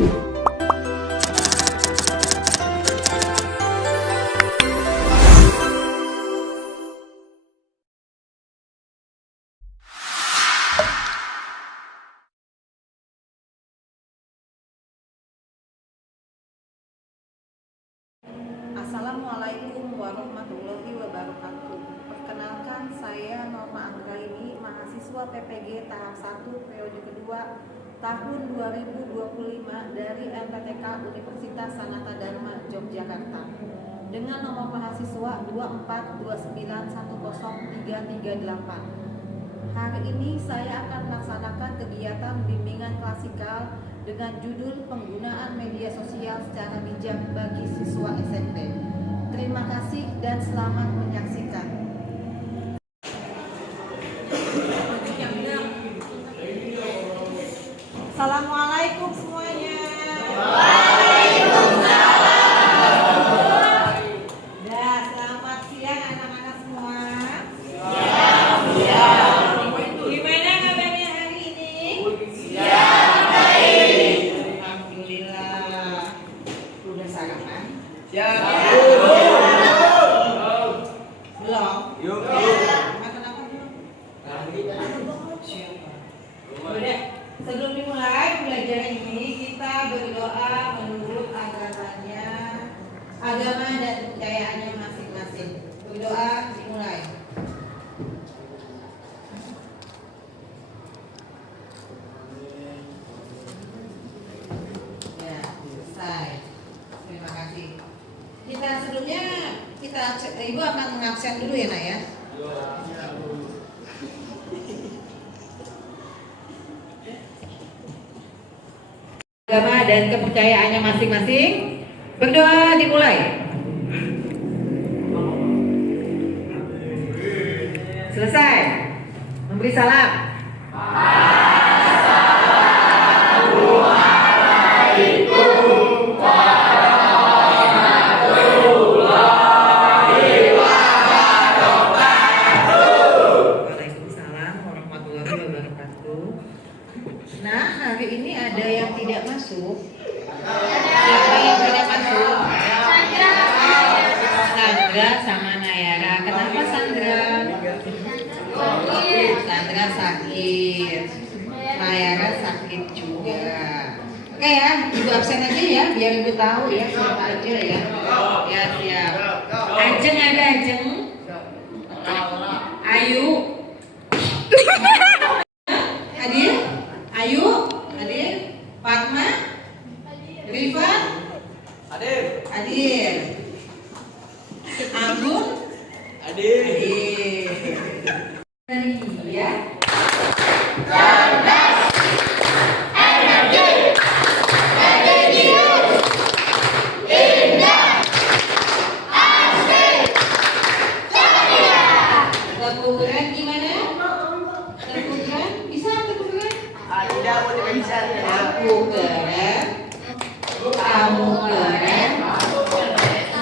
Assalamualaikum warahmatullahi wabarakatuh. Perkenalkan, saya Norma Anggraini, mahasiswa PPG tahap 1 periode kedua tahun 2025 dari MPTK Universitas Sanata Dharma Yogyakarta dengan nomor mahasiswa 242910338. Hari ini saya akan melaksanakan kegiatan bimbingan klasikal dengan judul penggunaan media sosial secara bijak bagi siswa SMP. Terima kasih dan selamat menyaksikan. Assalamualaikum semuanya. Ya, selamat siang anak-anak semua. Gimana kabarnya hari ini? Siang, baik. Alhamdulillah. Udah sarapan? Belum? Makan apa belum? Siapa? Udah. Sebelum dimulai pembelajaran ini, kita berdoa menurut agama dan kepercayaannya masing-masing. Berdoa dimulai. Ya, selesai. Terima kasih. Sebelumnya Ibu akan mengabsen dulu ya, Nak ya. Agama dan kepercayaannya masing-masing. Berdoa dimulai. Selesai. Memberi salam. Waalaikumsalam warahmatullahi wabarakatuh. Nah, hari ini ada yang tidak masuk. Siapa yang tidak masuk? Sandra sama Nayara. Kenapa Sandra? Sandra sakit. Nayara sakit juga. Oke ya, Ibu absen aja ya, biar Ibu tahu ya siapa aja ya. Ya, siap. Ajeng ada Ajeng? Ayu. Hadir? Ayu? Hadir? Fatma? Rifat? Hadir. Anggun? Hadir. Iya. Cerdas, energi, religius, indah, asik, ceria. Tepuk keren gimana? Tepuk keren? Bisa tepuk keren? Tidak, tidak bisa. Aku keren, kamu keren,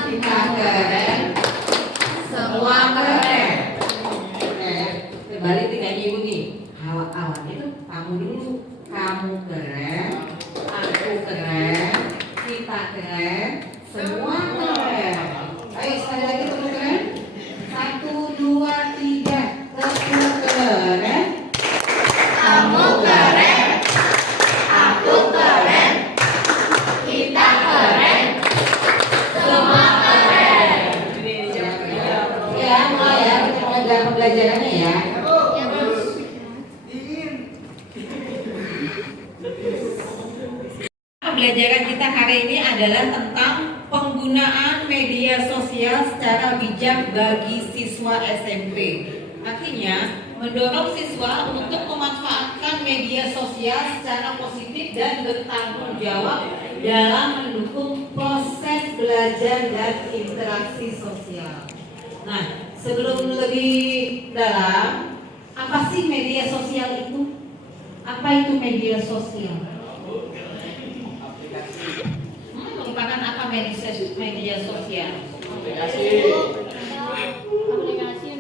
kita keren, semua keren. Kembali dengan Ibu nih. Awalnya tuh kamu dulu. Kamu keren, aku keren, kita keren, semua keren. Ayo sekali lagi tepuk keren. 1, 2, 3. Tepuk keren. Kamu keren, aku keren, kita keren, semua keren. Ya, mulai ya, kita mulai dalam pembelajarannya ya. Pembelajaran kita hari ini adalah tentang penggunaan media sosial secara bijak bagi siswa SMP. Artinya, mendorong siswa untuk memanfaatkan media sosial secara positif dan bertanggung jawab dalam mendukung proses belajar dan interaksi sosial. Nah, sebelum lebih dalam, apa sih media sosial itu? Apa itu media sosial? Merupakan apa media sosial? Aplikasi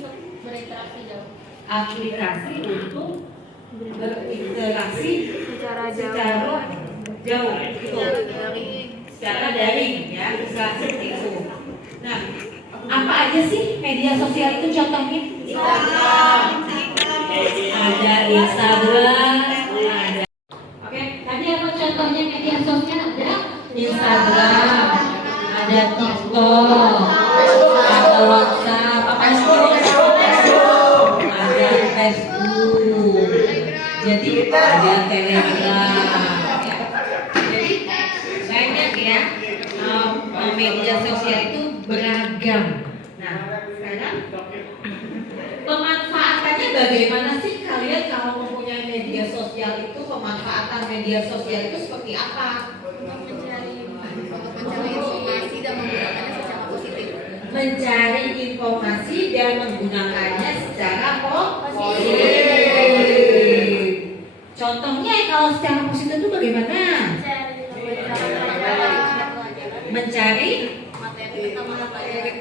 untuk berinteraksi jauh. Aplikasi untuk berinteraksi secara jauh gitu. Secara daring ya, bisa seperti itu. Nah, apa aja sih media sosial itu contohnya? Ada Instagram, ada. Oke, tadi apa contohnya media sosial? Ada Instagram, ada TikTok, ada WhatsApp, apa ada Facebook, jadi ada Telegram. Jadi banyak ya, media sosial itu beragam. Nah, sekarang pemanfaatannya bagaimana sih kalian kalau mempunyai media sosial itu? Pemanfaatan media sosial itu seperti apa? Mencari informasi dan menggunakannya secara positif. Mencari informasi dan menggunakannya secara positif. Contohnya kalau secara positif itu bagaimana? Mencari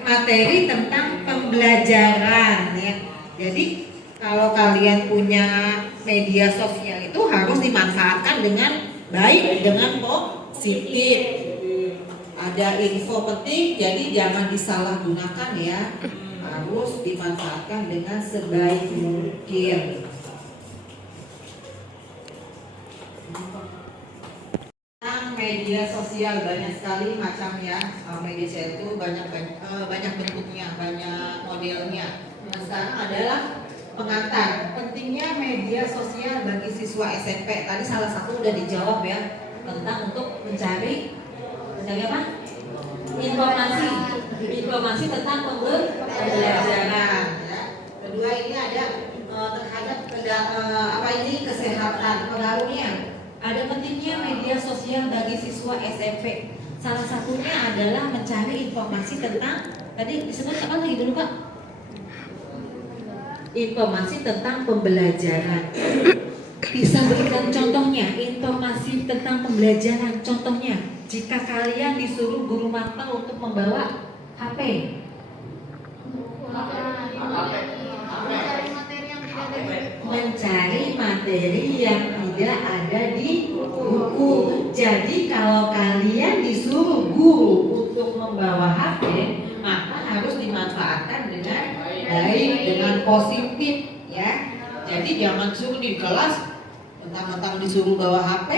materi tentang pembelajaran ya. Jadi kalau kalian punya media sosial itu harus dimanfaatkan dengan baik, dengan positif. Ada info penting, jadi jangan disalahgunakan ya. Harus dimanfaatkan dengan sebaik mungkin. Media sosial banyak sekali macam ya. Media sosial itu banyak bentuknya, banyak modelnya. Nah, sekarang adalah pengantar pentingnya media sosial bagi siswa SMP. Tadi salah satu udah dijawab ya, tentang untuk mencari apa? Informasi tentang pembelajaran. Ya. Kedua ini ada terhadap kesehatan pengaruhnya. Ada pentingnya media sosial bagi siswa SMP. Salah satunya adalah mencari informasi tentang, tadi disebut apa lagi dulu Pak? Informasi tentang pembelajaran. Bisa berikan contohnya, informasi tentang pembelajaran. Contohnya, jika kalian disuruh guru mapel untuk membawa HP. Mencari materi yang tidak ada di buku. Jadi kalau kalian disuruh guru untuk membawa HP, maka harus dimanfaatkan dengan baik, dengan positif ya. Jadi jangan suruh di kelas mentang-mentang disuruh bawa HP,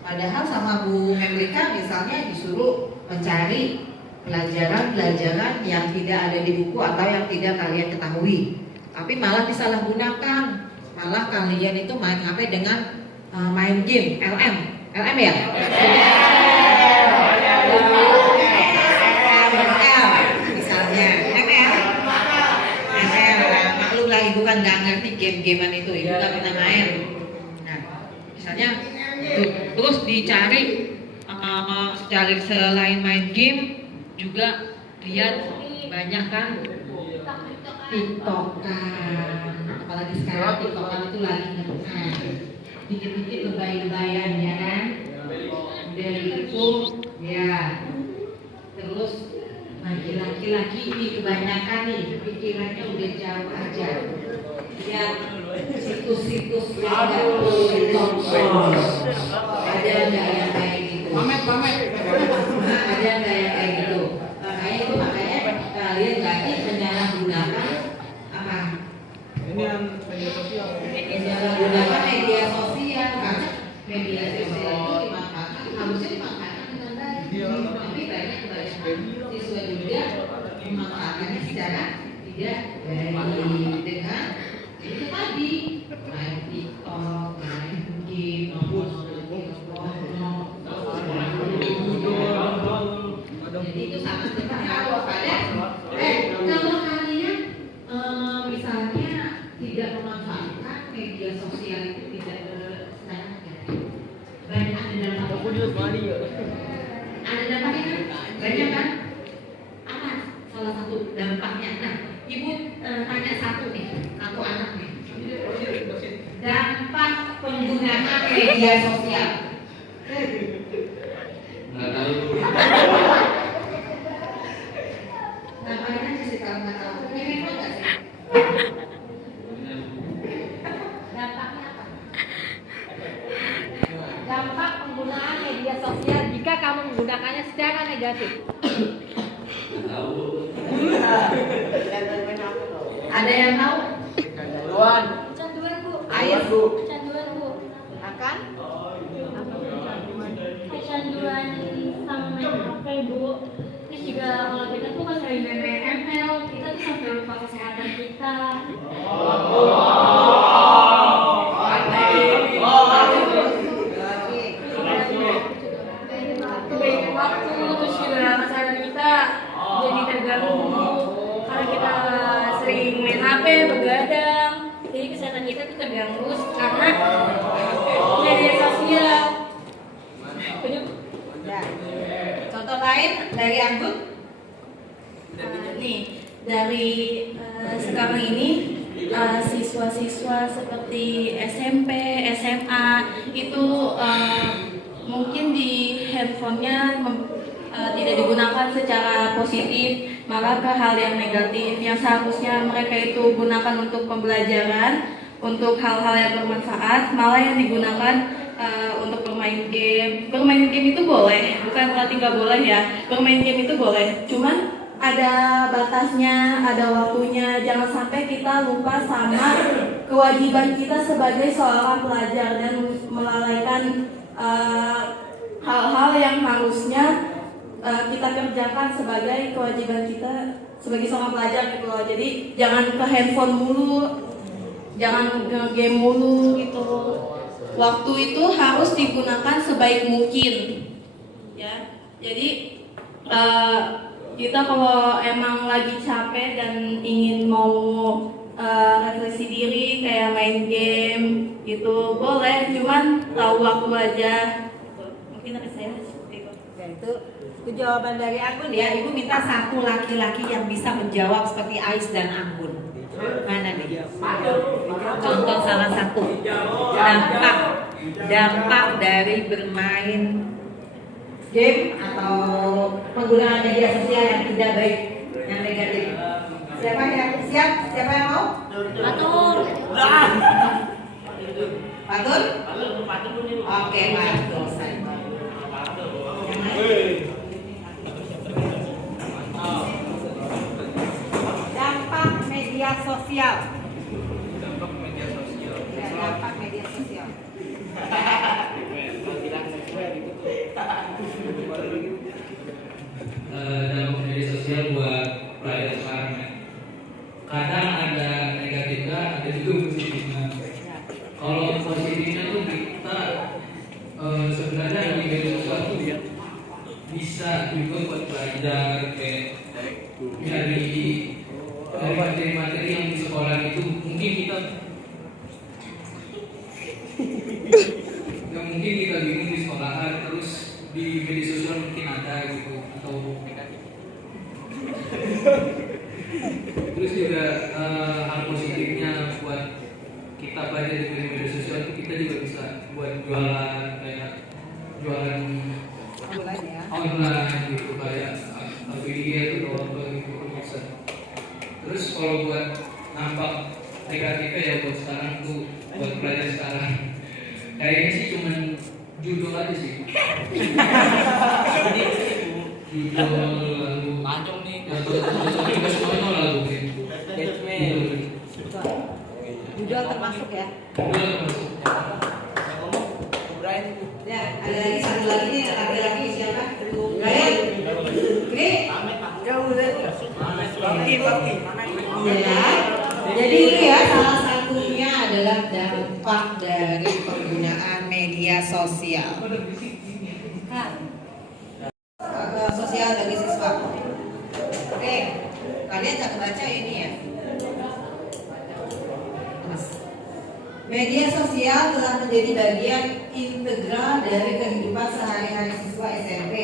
padahal sama Bu Memrika misalnya disuruh mencari pelajaran-pelajaran yang tidak ada di buku atau yang tidak kalian ketahui, tapi malah disalahgunakan. Malah kalian itu main HP dengan main game LM ya? Misalnya ML, maklum lah ibu kan nggak ngerti game-gamean itu, ibu nggak pernah main. Nah, misalnya terus dicari selain main game juga lihat banyak kan TikTokan, apalagi sekarang TikTokan itu lagi ngetren, dikit-dikit lebay-lebayan ya kan. Dari itu ya, terus laki-laki ini kebanyakan nih pikirannya udah jauh aja ya, situs-situs yang nggak perlu ditonton. Ada nggak yang kayak gitu? Ada nggak yang kayak gitu? Makanya kalian lagi menyalahgunakan apa? Media sosial. Menyalahgunakan media sosial, karena media sosial itu dimanfaatkan, harusnya dimanfaatkan dengan baik. Tapi banyak siswa juga memanfaatkannya secara tidak baik dengan itu tadi main TikTok, main game, nonton jadi itu sangat berpengaruh pada kalau kalian misalnya tidak memanfaatkan media sosial itu tidak banyak ada dampaknya. Ada dampaknya kan? Banyak kan? Apa salah satu dampaknya? Nah, ibu tanya satu nih, satu anak nih. Dampak penggunaan media sosial. Nggak tahu. Namanya sih kalau nggak tahu. Ini nggak sih? Dampaknya apa? Dampak penggunaan penggunaan media sosial jika kamu menggunakannya secara negatif? Ada yang tahu? Kecanduan. Kecanduan, Bu. Ayo. Kecanduan, Bu. Akan Kecanduan sama main HP, Bu. Terus juga kalau kita tuh kan sering main ML, kita tuh sampai lupa kesehatan kita. Kebanyakan waktu, terus juga kesehatan kita jadi terganggu karena kita sering main HP, begadang. Jadi kesehatan kita tuh terganggu karena media sosial. Contoh lain dari Anggun? Nih, dari sekarang ini siswa-siswa seperti SMP, SMA itu mungkin di handphonenya tidak digunakan secara positif, malah ke hal yang negatif yang seharusnya mereka itu gunakan untuk pembelajaran, untuk hal-hal yang bermanfaat, malah yang digunakan untuk bermain game. Bermain game itu boleh, bukan berarti nggak boleh ya. Bermain game itu boleh, cuman ada batasnya, ada waktunya. Jangan sampai kita lupa sama kewajiban kita sebagai seorang pelajar dan melalaikan hal-hal yang harusnya kita kerjakan sebagai kewajiban kita sebagai seorang pelajar gitu loh. Jadi jangan ke handphone mulu, jangan ke game mulu gitu. Waktu itu harus digunakan sebaik mungkin, ya. Jadi kita kalau emang lagi capek dan ingin mau refleksi diri kayak main game gitu boleh, cuman tahu waktu aja. Mungkin dari saya seperti itu. Ya, itu jawaban dari Anggun ya. Ibu minta satu laki-laki yang bisa menjawab seperti Ais dan Anggun. Mana nih? Contoh salah satu dampak dari bermain game atau penggunaan media sosial yang tidak baik, yang negatif. Siapa yang siap? Siapa yang mau? Atur. Patur? Oke, baik. Selesai. Yang lain? Dampak media sosial. Ya, dampak media sosial. Dalam media sosial buat pelajar sekarang ya. Kadang ada negatifnya, ada juga positifnya. Kalau positifnya tuh kita sebenarnya di media sosial tuh bisa juga buat belajar kayak dari materi-materi yang di sekolah itu mungkin kita yang mungkin kita bingung di sekolahan, terus di media sosial mungkin ada gitu atau terus juga hal positifnya buat kita belajar di media sosial itu kita juga bisa buat jualan kayak jualan online gitu kayak affiliate atau apa gitu bisa. Terus kalau buat nampak negatifnya ya buat sekarang tuh buat pelajar sekarang kayaknya sih cuman judul aja sih. Judul lagu panjang nih. Juga semuanya lagu gitu. Judul termasuk ya. Judul termasuk. Ya, ada lagi satu lagi nih, laki-laki siapa? Brian. Ini. Ya. Jadi itu ya salah satunya adalah dampak dari penggunaan media sosial. Sosial bagi siswa. Oke, kalian tak baca ini ya. Media sosial telah menjadi bagian integral dari kehidupan sehari-hari siswa SMP.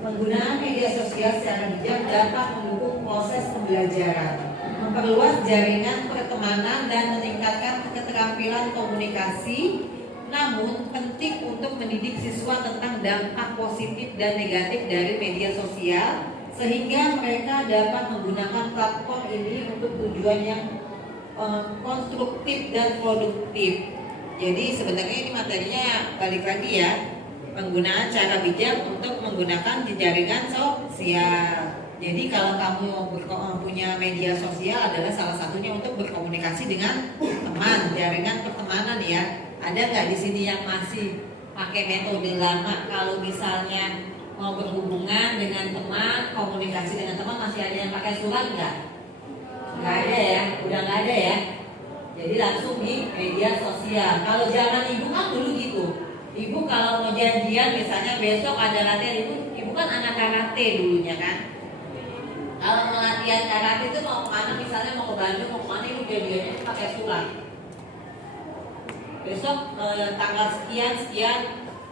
Penggunaan media sosial secara bijak dapat mendukung proses pembelajaran, memperluas jaringan pertemanan dan meningkatkan keterampilan komunikasi. Namun penting untuk mendidik siswa tentang dampak positif dan negatif dari media sosial sehingga mereka dapat menggunakan platform ini untuk tujuan yang konstruktif dan produktif. Jadi sebenarnya ini materinya balik lagi ya, penggunaan cara bijak untuk menggunakan jaringan sosial. Jadi kalau kamu punya media sosial adalah salah satunya untuk berkomunikasi dengan teman, jaringan pertemanan ya. Ada nggak di sini yang masih pakai metode lama? Kalau misalnya mau berhubungan dengan teman, komunikasi dengan teman, masih ada yang pakai surat nggak? Nggak ada ya, udah nggak ada ya. Jadi langsung di media sosial. Kalau zaman ibu kan dulu gitu. Ibu kalau mau janjian misalnya besok ada latihan, ibu kan anak karate dulunya kan. Kalau mau latihan karate itu mau kemana, misalnya mau ke Bandung, mau kemana, ibu janjiannya pakai surat. Besok tanggal sekian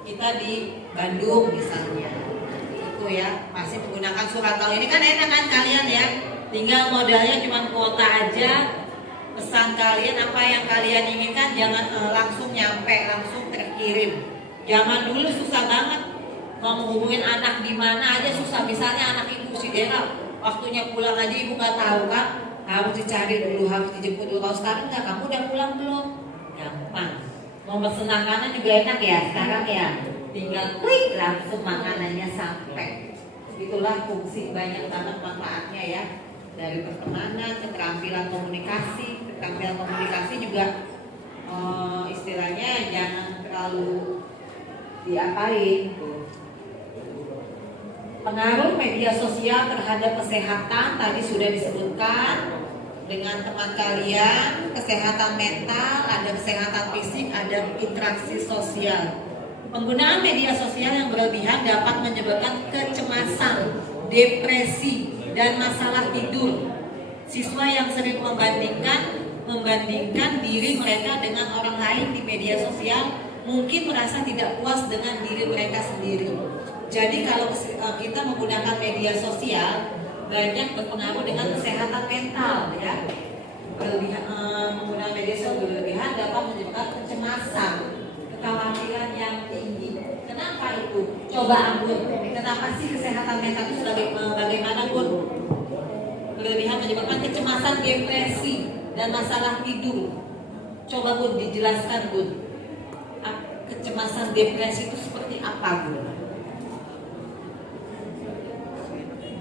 kita di Bandung misalnya. Itu ya, masih menggunakan surat. Tahu ini kan enak kan kalian ya. Tinggal modalnya cuma kuota aja. Pesan kalian apa yang kalian inginkan jangan langsung nyampe, langsung terkirim. Zaman dulu susah banget. Mau menghubungin anak di mana aja susah. Misalnya anak ibu si Dera waktunya pulang aja ibu nggak tahu kan, harus dicari dulu, harus dijemput dulu. Kalau sekarang nggak, kamu udah pulang belum? Gampang. Mau pesen makanan juga enak ya sekarang ya, tinggal klik langsung makanannya sampai. Itulah fungsi banyak banget manfaatnya ya, dari pertemanan, keterampilan komunikasi juga istilahnya jangan terlalu diapain. Pengaruh media sosial terhadap kesehatan tadi sudah disebutkan dengan teman kalian, kesehatan mental, ada kesehatan fisik, ada interaksi sosial. Penggunaan media sosial yang berlebihan dapat menyebabkan kecemasan, depresi, dan masalah tidur. Siswa yang sering membandingkan diri mereka dengan orang lain di media sosial mungkin merasa tidak puas dengan diri mereka sendiri. Jadi kalau kita menggunakan media sosial banyak berpengaruh dengan kesehatan mental ya. Menggunakan media sosial berlebihan dapat menyebabkan kecemasan, kekhawatiran yang tinggi. Kenapa itu? Coba Anggun, kenapa sih kesehatan mental itu bagaimana Bun? Berlebihan menyebabkan kecemasan, depresi, dan masalah tidur. Coba Bun dijelaskan Bun. Kecemasan, depresi itu seperti apa Bun?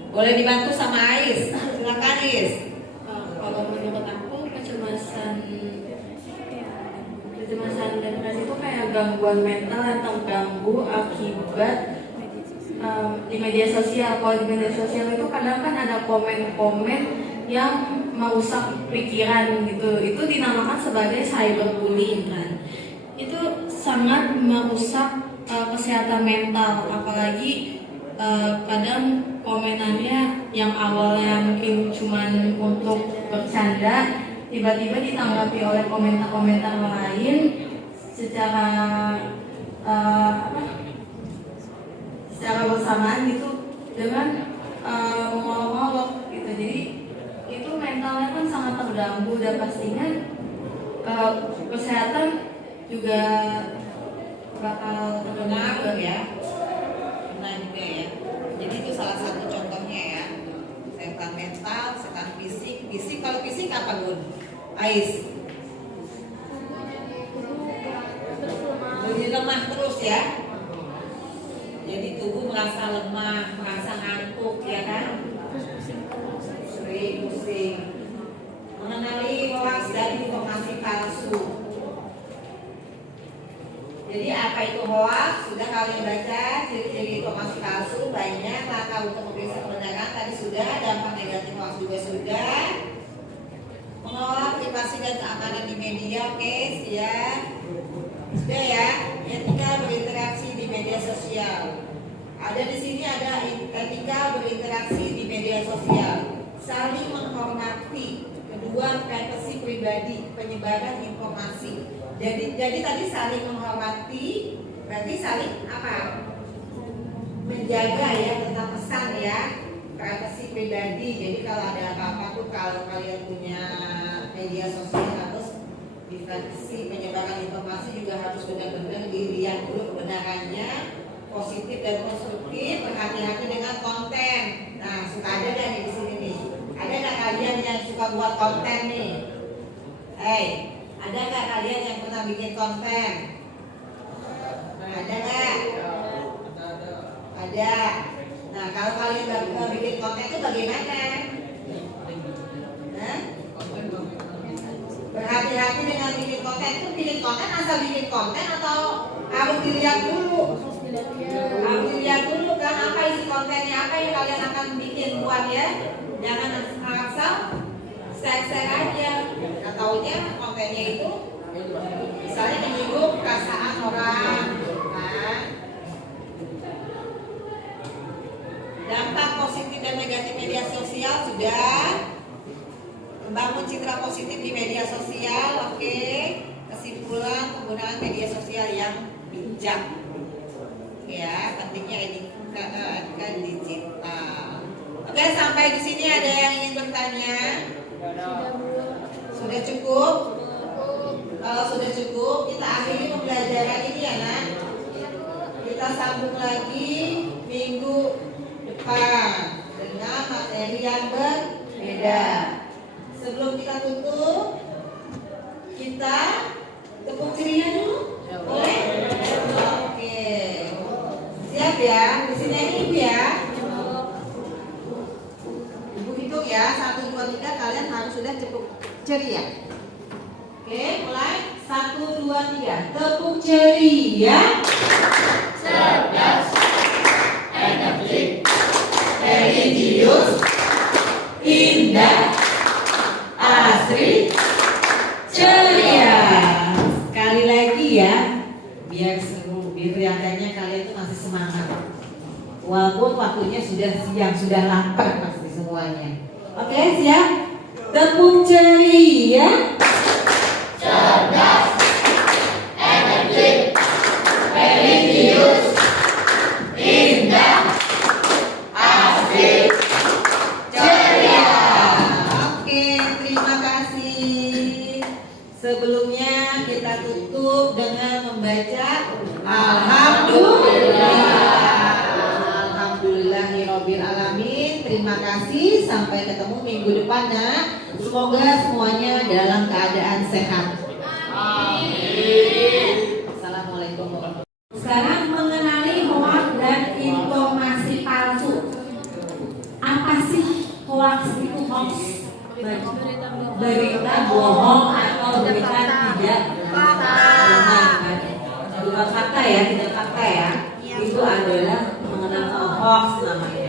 Boleh dibantu sama Ais, silakan Ais. Kalau menurut aku kecemasan depresi itu kayak gangguan mental yang terganggu akibat di media sosial. Kalau di media sosial itu kadang kan ada komen-komen yang merusak pikiran gitu. Itu dinamakan sebagai cyberbullying kan. Itu sangat merusak kesehatan mental, apalagi kadang komenannya yang awalnya mungkin cuman untuk bercanda tiba-tiba ditanggapi oleh komentar-komentar lain secara bersamaan gitu dengan mengolok-olok gitu. Jadi itu mentalnya kan sangat terganggu dan pastinya kesehatan juga bakal terganggu ya. Nah juga ya. Jadi itu salah satu contohnya ya. Kesehatan mental, kesehatan fisik. Kalau fisik apa Bun? Ais. Jadi lemah terus ya. Jadi tubuh merasa lemah, merasa ngantuk ya kan? Sering pusing. Mengenali hoaks dan informasi palsu. Jadi apa itu hoaks? Sudah kalian baca ciri-ciri informasi palsu banyak. Langkah untuk memeriksa kebenaran tadi sudah. Dampak negatif hoaks juga sudah. Mengelola privasi dan keamanan di media, oke, siap. Sudah ya. Etika berinteraksi di media sosial. Ada di sini ada etika berinteraksi di media sosial. Saling menghormati. Kedua, privasi pribadi, penyebaran informasi. Jadi tadi saling menghormati, berarti saling apa? Menjaga ya tentang pesan ya, privasi pribadi. Jadi kalau ada apa-apa tuh, kalau kalian punya media sosial harus privasi, penyebaran informasi juga harus benar-benar dilihat dulu kebenarannya, positif dan konstruktif, berhati-hati dengan konten. Nah, suka ada nggak nih di sini nih? Ada nggak kalian yang suka buat konten nih? Ada nggak kalian yang pernah bikin konten? Ada nggak? Ada. Nah, kalau kalian bikin konten itu bagaimana? Hah? Berhati-hati dengan bikin konten. Itu bikin konten asal bikin konten atau harus dilihat dulu? Harus dilihat dulu kan apa isi kontennya, apa yang kalian akan bikin buat ya. Jangan asal share-share aja. Nggak taunya kontennya itu misalnya menyinggung perasaan orang, kan? Dampak positif dan negatif media sosial sudah. Membangun citra positif di media sosial, oke. Kesimpulan penggunaan media sosial yang bijak. Ya, pentingnya etika digital. Oke, sampai di sini ada yang ingin bertanya? Sudah cukup? Kalau sudah cukup, kita akhiri pembelajaran ini ya, Nak. Kita sambung lagi minggu depan dengan materi yang berbeda. Sebelum kita tutup, kita tepuk ceria dulu. Boleh? Oke. Siap ya? Di sini Ibu ya. Ibu hitung ya, 1, 2, 3 kalian harus sudah tepuk ceria. Oke, mulai 1, 2, 3. Tepuk ceria. Cerdas, energik, religius, indah, asri, ceria. Sekali lagi ya, biar seru, biar kelihatannya kalian tuh masih semangat. Walaupun waktunya sudah siang, sudah lapar pasti semuanya. Oke, siap? Tepuk ceria. Cerdas, energik, religius, indah, asik, ceria. Oke, terima kasih. Sebelumnya kita tutup dengan membaca Alhamdulillah. Alhamdulillahirabbil alamin. Terima kasih. Sampai ketemu minggu depan, Nak. Semoga semuanya dalam keadaan sehat. Amin. Assalamualaikum warahmatullahi wabarakatuh. Sekarang mengenali hoax dan informasi palsu. Apa sih hoax itu? Hoax berita bohong atau berita tidak benar, kan? Bukan fakta ya, tidak fakta ya. Itu adalah mengenal hoax namanya.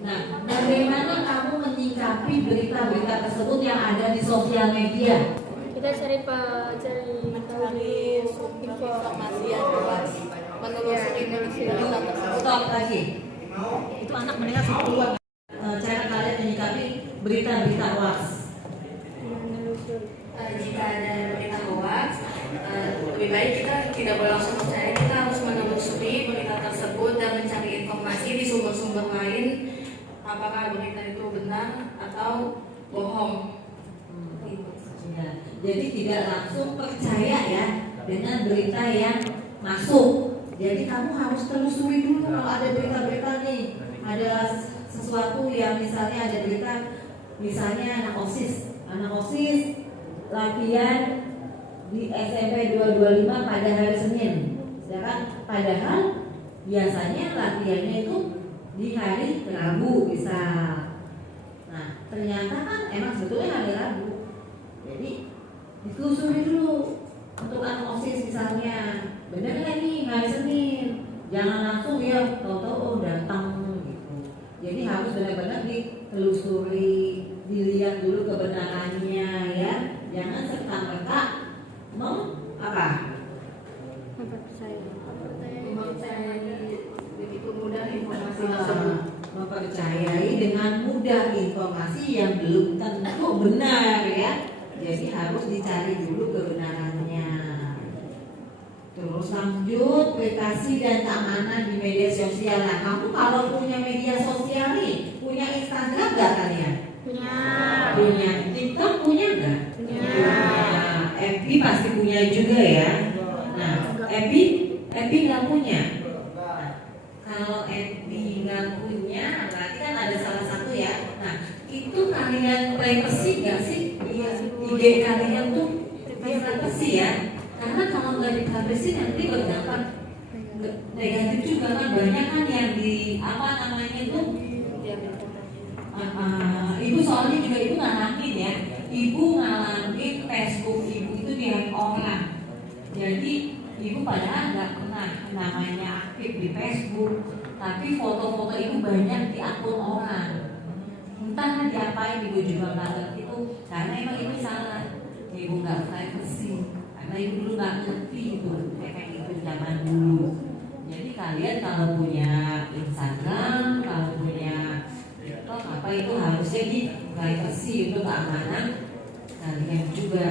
Nah, bagaimana kamu menyikapi berita-berita tersebut yang ada di sosial media? Kita cari informasi yang jelas, menelusuri berita tersebut. Stop lagi. Itu anak mendengar keluar. Cara kalian menyikapi berita-berita hoax. Jika ada berita hoax, lebih baik kita tidak boleh langsung percaya. Kita harus menelusuri berita tersebut dan mencari informasi di sumber-sumber lain, apakah berita itu benar atau bohong. Ya, jadi tidak langsung percaya ya dengan berita yang masuk. Jadi kamu harus telusuri dulu kalau ada berita-berita nih, ada sesuatu yang misalnya ada berita, misalnya anak OSIS latihan di SMP 225 pada hari Senin. Padahal biasanya latihannya itu di hari Rabu bisa. Nah, ternyata kan emang sebetulnya hari Rabu. Jadi ditelusuri dulu untuk anak OSIS misalnya, benar nggak nih hari Senin? Jangan langsung ya tahu-tahu datang gitu. Jadi harus benar-benar ditelusuri, dilihat dulu kebenarannya ya. Jangan serta-merta begitu mudah informasi tersebut. Mempercayai dengan mudah informasi yang belum tentu benar ya. Jadi harus dicari dulu kebenarannya. Terus lanjut, privasi dan keamanan di media sosial. Nah, kamu kalau punya media sosial nih, punya Instagram nggak kalian? Punya. TikTok punya nggak? Punya. FB pasti punya juga ya. Nah, FB nggak punya. Nah, kalau FB nggak punya, berarti kan ada salah satu ya. Nah, itu kalian privacy nggak sih? IG kalian tuh privacy ya. Karena kalau nggak di privacy nanti berdampak negatif juga kan, banyak kan yang di apa namanya itu. Ibu soalnya juga ibu ngalamin ya, ibu ngalamin Facebook ibu itu dihack orang. Jadi ibu padahal nggak pernah namanya aktif di Facebook, tapi foto-foto ibu banyak di akun orang. Entah diapain ibu juga nggak ngerti itu, karena emang ibu salah, ibu nggak privacy, karena ibu dulu nggak ngerti itu kayak itu zaman dulu. Jadi kalian kalau punya Instagram, kalau punya TikTok apa itu harusnya di privacy, itu keamanan kalian juga.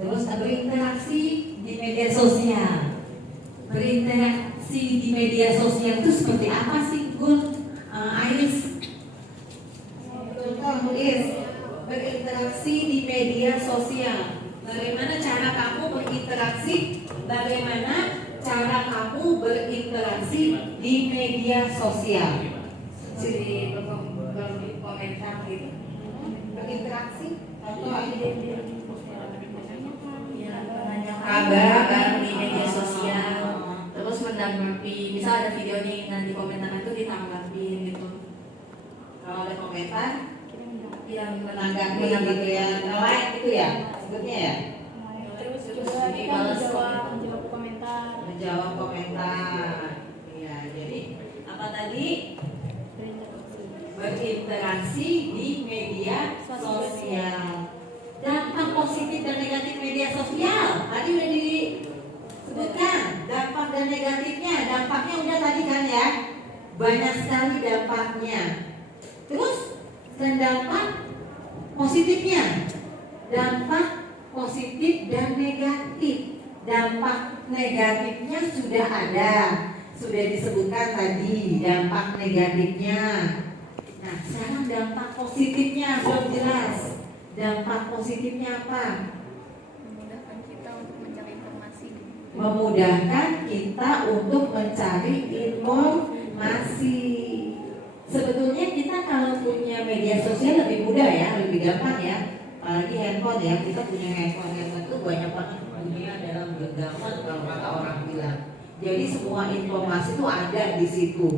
Terus berinteraksi di media sosial. Berinteraksi di media sosial itu seperti apa sih, Gun? Iris? Contoh, Iris, berinteraksi di media sosial. Bagaimana cara kamu berinteraksi? Bagaimana cara kamu berinteraksi di media sosial? Jadi komentar gitu. Berinteraksi? Contoh kabar di media sosial, terus menanggapi, misal ada video nih nanti komentar itu ditanggapin gitu. Kalau ada komentar Yang menanggapi gitu ya, like gitu ya sebutnya ya. Terus juga kita menjawab komentar. Menjawab komentar. Iya, jadi apa tadi? Berinteraksi di media sosial. Dampak positif dan negatif media sosial tadi udah disebutkan, dampak dan negatifnya. Dampaknya udah tadi kan ya, banyak sekali dampaknya. Terus dan dampak positifnya, dampak positif dan negatif. Dampak negatifnya sudah ada, sudah disebutkan tadi dampak negatifnya. Nah sekarang dampak positifnya belum jelas. Dampak positifnya apa? Memudahkan kita untuk mencari informasi. Memudahkan kita untuk mencari informasi. Sebetulnya kita kalau punya media sosial lebih mudah ya, lebih gampang ya. Apalagi handphone ya, kita punya handphone itu banyak banget dunia dalam genggaman kalau kata orang bilang. Jadi semua informasi itu ada di situ.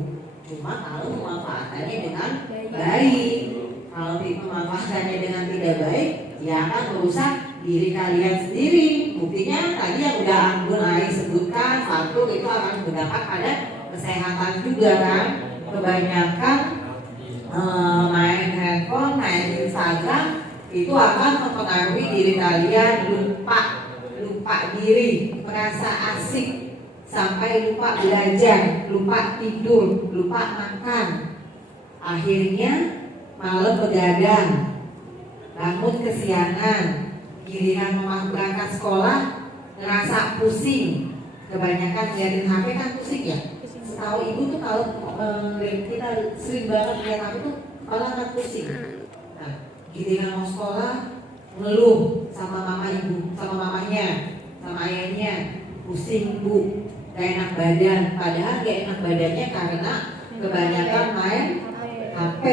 Cuma kalau memanfaatkannya dengan baik. Kalau memanfaatkannya dengan tidak baik, ya akan merusak diri kalian sendiri. Buktinya tadi yang udah Anggun Ai sebutkan, satu itu akan berdampak pada kesehatan juga kan. Kebanyakan main handphone, main Instagram itu akan mempengaruhi diri kalian, lupa diri, merasa asik, sampai lupa belajar, lupa tidur, lupa makan. Akhirnya malam begadang, bangun kesiangan, giliran mau berangkat sekolah ngerasa pusing. Kebanyakan liatin HP kan pusing ya. Setahu ibu tuh kalau kita sering banget lihat HP tuh kepala kan pusing. Nah, giliran mau sekolah ngeluh sama mama ibu, sama mamanya, sama ayahnya, pusing bu, gak enak badan. Padahal gak enak badannya karena kebanyakan main HP.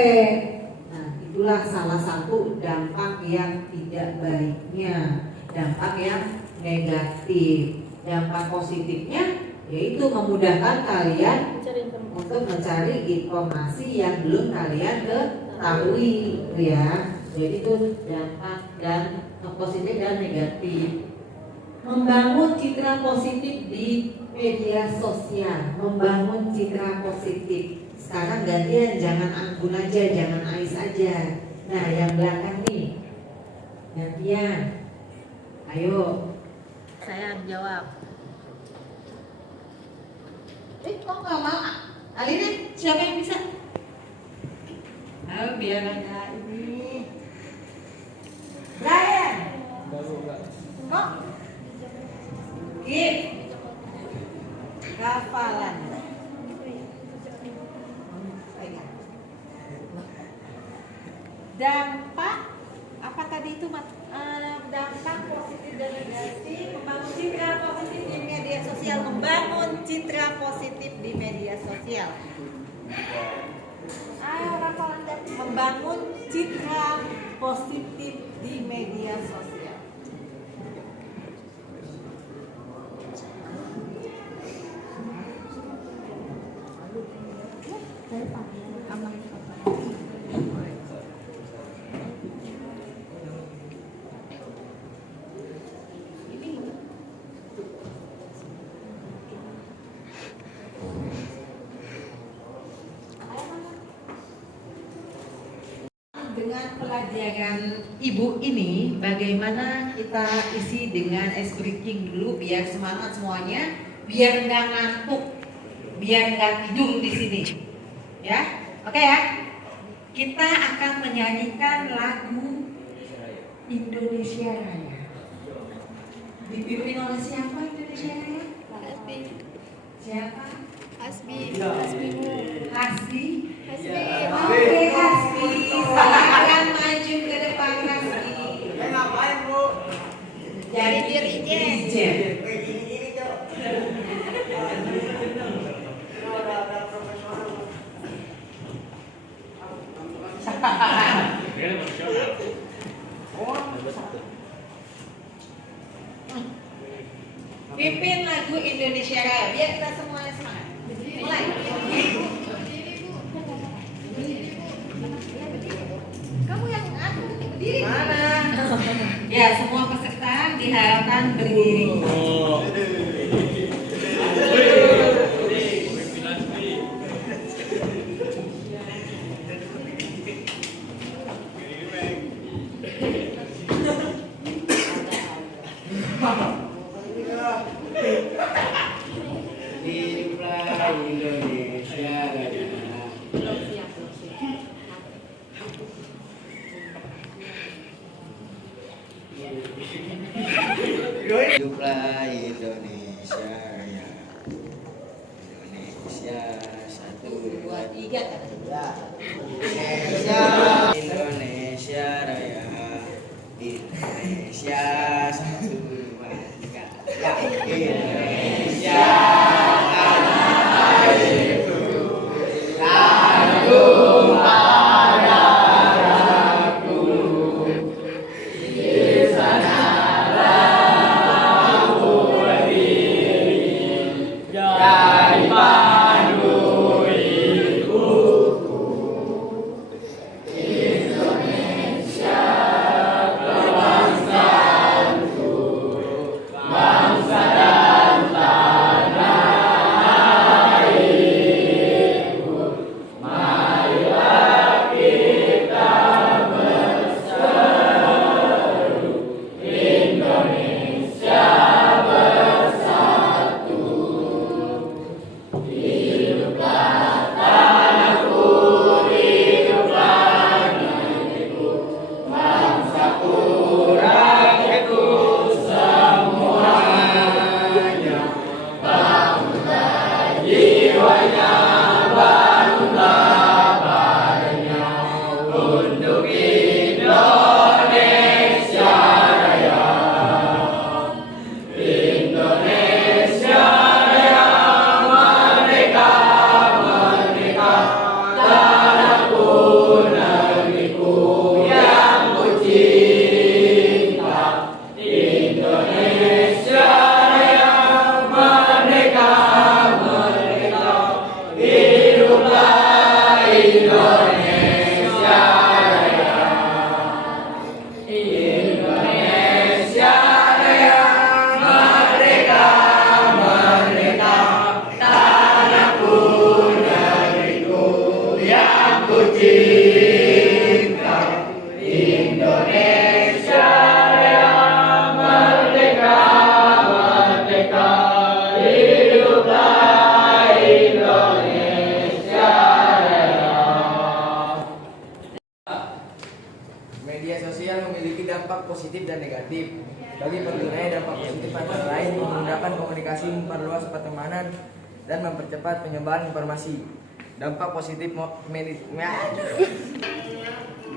Itulah salah satu dampak yang tidak baiknya, dampak yang negatif. Dampak positifnya yaitu memudahkan kalian untuk mencari informasi yang belum kalian ketahui, ya. Jadi itu dampak dan positif dan negatif. Membangun citra positif di media sosial, membangun citra positif. Sekarang gantian, jangan Anggun aja, jangan Ais aja. Nah yang belakang nih, gantian. Ayo. Saya jawab. Kok nggak mau? Alina, siapa yang bisa? Ayo biar ada ini. Brian. Kok? Gip. Hafalan. Dampak apa tadi itu dampak positif dan negatif, membangun citra positif di media sosial, membangun citra positif di media sosial. Ayo hafalan, membangun citra positif di media sosial. Dengan pelajaran ibu ini, bagaimana kita isi dengan ice breaking dulu biar semangat semuanya, biar nggak ngantuk, biar nggak tidur di sini, ya, oke ya. Kita akan menyanyikan lagu Indonesia Raya. Dipimpin oleh siapa Indonesia Raya? Hasbi. Siapa? Hasbi. Hasbi. Hasbi. Oke Hasbi, silakan maju ke depan Hasbi. Ngapain bu? Jadi dirijen. Pimpin lagu Indonesia Raya biar kita semuanya semangat. Mulai. Kamu yang berdiri. Mana? Ya, semua peserta diharapkan berdiri. Hiduplah Indonesia Raya. Hiduplah Indonesia Raya. Indonesia 1, 2, 3. Indonesia, Indonesia Raya. Indonesia 1, 2, 3. Indonesia tanah airku, tanggung padaku. Di sanalah aku berdiri, jadi pandu hidupku. Indonesia kebangsaanku, bangsa dan tanah airku. Marilah kita berseru, Indonesia bersatu. Hiduplah tanahku, hiduplah negeriku, bangsaku, rakyatku semuanya. Bangunlah jiwanya, bangunlah badannya untuk Indonesia Raya. Indonesia Raya, merdeka, merdeka, tanahku, negeriku yang ku cinta. Indonesia Raya, merdeka, merdeka, hiduplah Indonesia Raya. Indonesia Raya, merdeka, merdeka, tanahku, negeriku yang ku cinta. Indonesia Raya, merdeka, merdeka, hiduplah Indonesia Raya. Media sosial memiliki dampak positif dan negatif. Bagi penggunanya, dampak positif antara lain memudahkan komunikasi, memperluas pertemanan, dan mempercepat penyebaran informasi. Dampak positif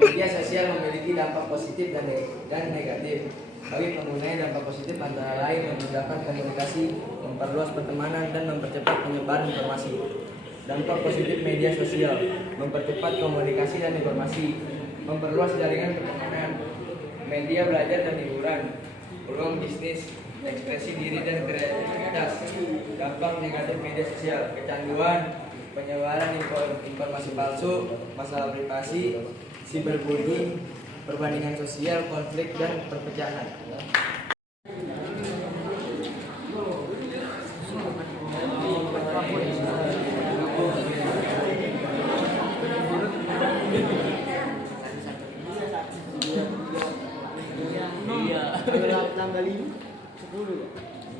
media sosial memiliki dampak positif dan negatif. Bagi penggunanya, dampak positif antara lain memudahkan komunikasi, memperluas pertemanan, dan mempercepat penyebaran informasi. Dampak positif media sosial mempercepat komunikasi dan informasi, memperluas jaringan pertemanan, media belajar dan hiburan, peluang bisnis, ekspresi diri dan kreativitas. Dampak negatif media sosial, kecanduan, penyebaran informasi palsu, masalah privasi, cyberbullying, perbandingan sosial, konflik, dan perpecahan.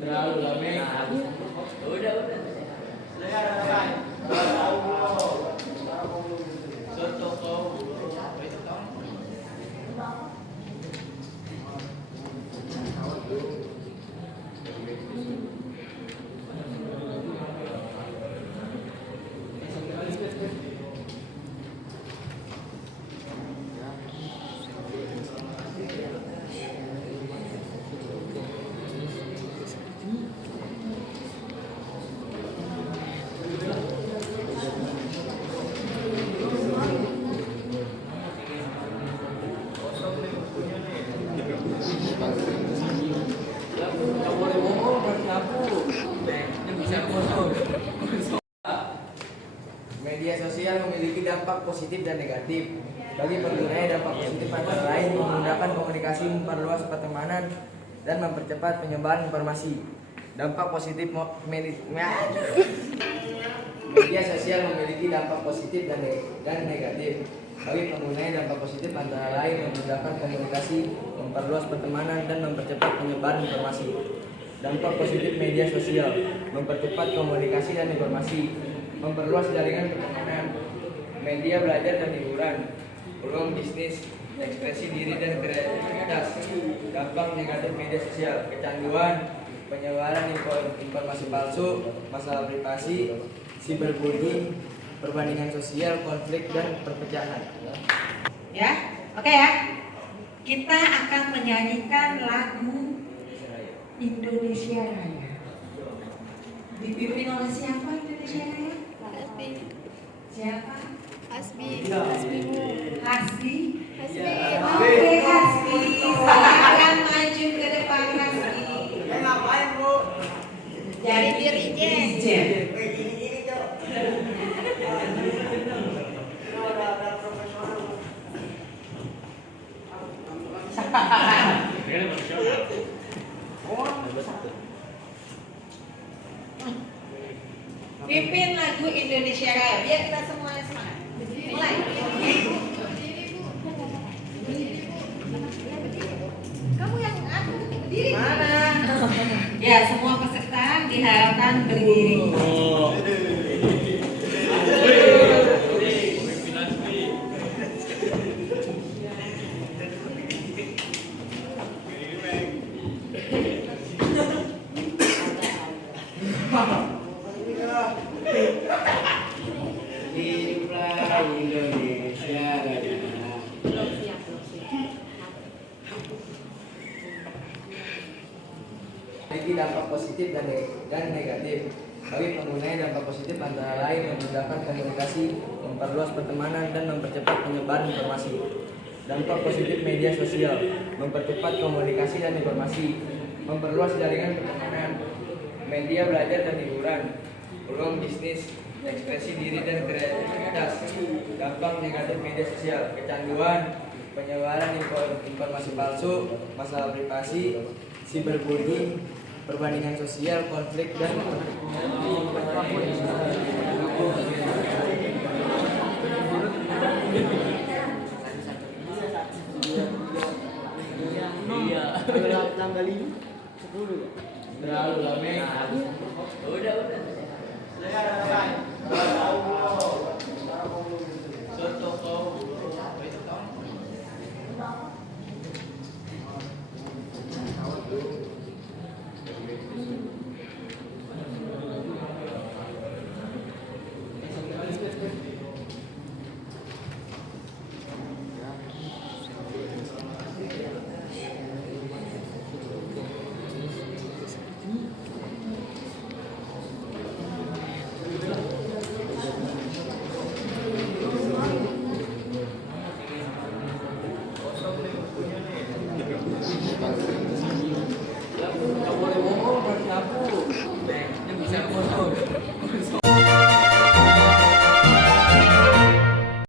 Terlalu lama. Udah. Media sosial memiliki dampak positif dan negatif. Bagi penggunanya, dampak positif antara lain memudahkan komunikasi, memperluas pertemanan, dan mempercepat penyebaran informasi. Dampak positif media sosial memiliki dampak positif dan negatif. Bagi penggunanya, dampak positif antara lain memudahkan komunikasi, memperluas pertemanan, dan mempercepat penyebaran informasi. Dampak positif media sosial mempercepat komunikasi dan informasi, memperluas jaringan pertemanan, media belajar dan hiburan, peluang bisnis, ekspresi diri dan kreativitas. Dampak negatif media sosial, kecanduan, penyebaran informasi palsu, masalah privasi, cyberbullying, perbandingan sosial, konflik, dan perpecahan. Ya, oke ya. Kita akan menyanyikan lagu Indonesia Raya. Dipimpin oleh siapa Indonesia Raya? Hasbi. Siapa? Hasbi. Hasbi. Hasbi. Oke Hasbi, silakan maju ke depan Hasbi. Ngapain, Bu? Jadi dirijen. Pimpin lagu Indonesia Raya biar kita semuanya semangat. Mulai. Kamu yang aku berdiri. Mana? Ya, semua peserta diharapkan berdiri. Hiduplah Indonesia Raya. Memiliki dampak positif dan negatif. Bagi penggunanya, dampak positif antara lain memudahkan komunikasi, memperluas pertemanan, dan mempercepat penyebaran informasi. Dampak positif media sosial mempercepat komunikasi dan informasi, memperluas jaringan pertemanan, media belajar dan hiburan, peluang bisnis, ekspresi diri dan kreativitas. Dampak negatif media sosial, kecanduan, penyebaran informasi palsu, masalah privasi, cyberbullying, perbandingan sosial, konflik, dan terlalu lama. Udah.